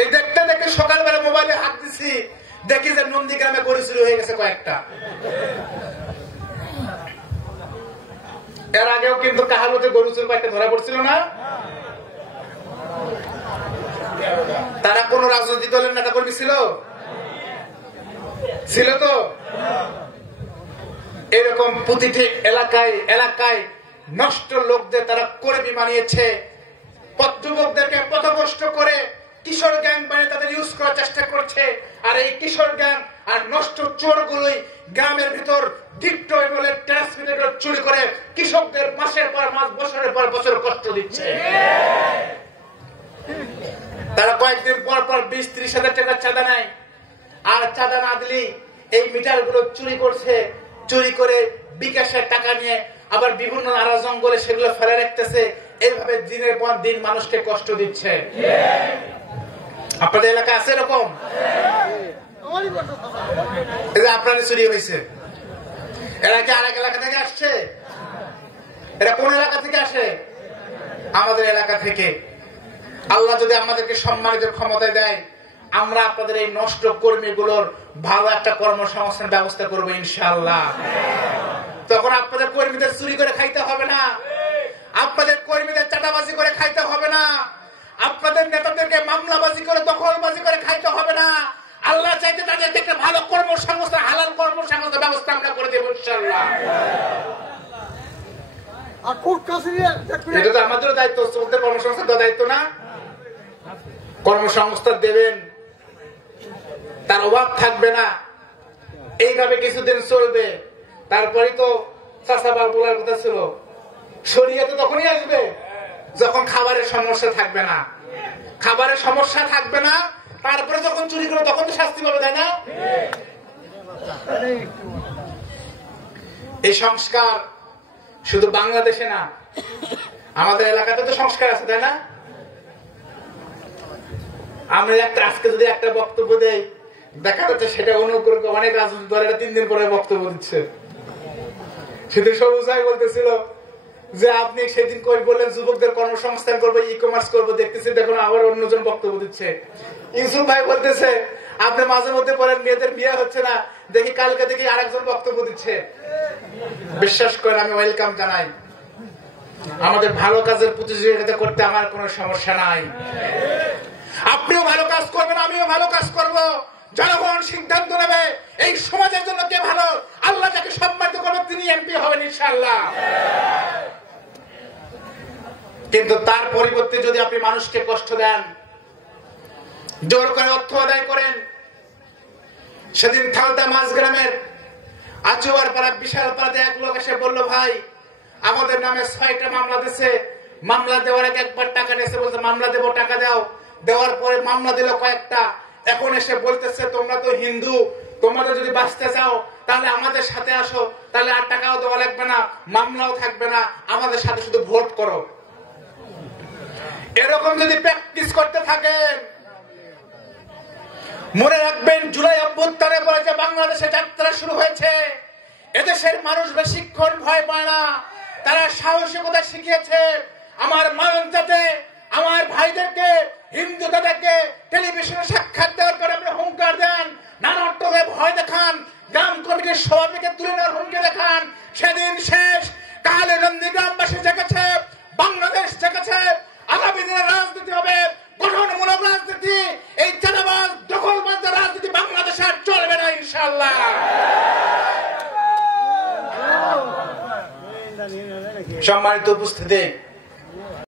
এই দেখতে দেখতে সকালবেলা মোবাইলে হাত দিছি, দেখি যে নন্দীগ্রামে গরু চুরি হয়ে গেছে কয়েকটা। এর আগেও কিন্তু কাহালতে গরু চুরি কয়েকটা ধরা পড়ছিল না? তারা কোন রাজনৈতিক দলের নেতা কর্মী ছিল? ছিল তো? এরকম প্রতিটি এলাকায় এলাকায় নষ্ট লোকদের তারা কর্মী বানিয়েছে, যুবকদেরকে পথভ্রষ্ট করে কিশোর গ্যাং বানিয়ে তাদের ইউজ করার চেষ্টা করছে। আর এই কিশোর গ্যাং আর নষ্ট চোরগুলোই গ্রামের ভিতর ট্রান্সমিটার চুরি করে কৃষকদের মাসের পর মাস বছরের পর বছর কষ্ট দিচ্ছে। তারা কয়েকদিন পর পর 20-30 হাজার টাকা চাঁদা নেয়, আর চাঁদা না দিলেই এই মিটার গুলো চুরি করছে। চুরি করে বিকাশের টাকা নিয়ে আবার বিভিন্ন নারা জঙ্গলে সেগুলো ফেলে রাখতেছে। এইভাবে দিনের পর দিন মানুষকে কষ্ট দিচ্ছে। আপনাদের এলাকা আছে এরকম? আপনাদের চুরি হয়েছে, এরা কি আরেক এলাকা থেকে আসছে? এরা কোন এলাকা থেকে আসে? আমাদের এলাকা থেকে। আল্লাহ যদি আমাদেরকে সম্মানিত ক্ষমতায় দেয়, আমরা আপনাদের এই নষ্ট কর্মীগুলোর ভালো একটা কর্মসংস্থান ব্যবস্থা করবো ইনশাআল্লাহ। তখন আপনাদের কর্মীদের চুরি করে খাইতে হবে না, আপনাদের কর্মীদের চাঁদাবাজি করে খাইতে হবে না, আপনাদের নেতাদেরকে মামলাবাজি করে দখলবাজি করে খাইতে হবে না। আল্লাহ চাইতে তাদেরকে একটা ভালো কর্মসংস্থান, হালাল কর্মসংস্থান ব্যবস্থা আমরা করে দেবো ইনশাআল্লাহ। এটা তো আমাদের দায়িত্ব, চলতে কর্মসংস্থান দেওয়ার দায়িত্ব না? কর্মসংস্থান দেবেন, তার অভাব থাকবে না। এইভাবে কিছুদিন চলবে, তারপরে তো চাষাবাদ বলার কথা ছিল। শরীয়তে তখনই আসবে যখন খাবারের সমস্যা থাকবে না। খাবারের সমস্যা থাকবে না, তারপরে যখন চুরি করবে তখন তো শাস্তি পাবে, তাই না? এই সংস্কার শুধু বাংলাদেশে না, আমাদের এলাকাতে তো সংস্কার আছে, তাই না? আমরা আজকে যদি একটা বক্তব্য দেই, দেখা যাচ্ছে সেটা অনুগ্রহ অনেক রাজনৈতিক দলেরা 3 দিন পরে বক্তব্য দিচ্ছে। সেদিন সবুজ ভাই বলতেছিল যে আপনি সেদিন কই বললেন যুবকদের কর্মসংস্থান করবো, ই-কমার্স করবো, দেখতেছি দেখুন আবার অন্যজন বক্তব্য দিচ্ছে। ইউসুফ ভাই বলতেছে আপনি মাঝে মধ্যে বলেন মেয়েদের বিয়ে হচ্ছে না, দেখি কালকে দেখি আরেকজন বক্তব্য দিচ্ছে। বিশ্বাস করেন, আমি ওয়েলকাম জানাই। আমাদের ভালো কাজের প্রতিযোগিতা করতে আমার কোনো সমস্যা নাই। আপনিও ভালো কাজ করবেন, আমিও ভালো কাজ করব। জনগণ সিদ্ধান্ত নেবে এই সমাজের জন্য কে ভালো। আল্লাহ যাকে সম্মানিত করবে তিনি এমপি হবেন ইনশাআল্লাহ। কিন্তু তার পরিবর্তে যদি আপনি মানুষকে কষ্ট দেন, জোর করে অর্থ আদায় করেন। সেদিন থালতা মাঝগ্রামের আচুয়ার পাড়া বিশাল পাড়াতে এক লোক এসে বলল, ভাই আমাদের নামে 6টা মামলা দিচ্ছে, মামলা দেওয়ার আগে একবার টাকা নিয়েছে, বলছে মামলা দেবো, টাকা দাও। দেওয়ার পরে মামলা দিল কয়েকটা। এখন এসে বলতেছে তোমরা তো হিন্দু, তোমাদের যদি বাঁচতে চাও তাহলে আমাদের সাথে আসো, তাহলে আর টাকাও দেওয়া লাগবে না, মামলাও থাকবে না, আমাদের সাথে শুধু ভোট করো। এরকম যদি প্র্যাকটিস করতে থাকেন, মনে রাখবেন জুলাই অভ্যুত্থানের পরে যে বাংলাদেশে যাত্রা শুরু হয়েছে, এদেশের মানুষ বেশিক্ষণ ভয় পায় না, তারা সাহসিকতা শিখিয়েছে। আমার মঞ্চে আমার ভাইদেরকে, হিন্দু দাদাকে টেলিভিশনে সাক্ষাৎ দেওয়ার পরে আপনি হুঙ্কার দেন, নানা অট্টকে ভয় দেখান, গ্রাম কমিটির সভাপতিকে তুলে নেওয়ার হুমকি দেখান। সেদিন শেষ। কালে নন্দীগ্রামবাসী জেগেছে, বাংলাদেশ জেগেছে। আগামী দিনে রাজনীতি হবে গঠনমূলক রাজনীতি। এই চাঁদাবাজ দখলবাজদের রাজনীতি বাংলাদেশে আর চলবে না ইনশাআল্লাহ। সম্মানিত উপস্থিতি,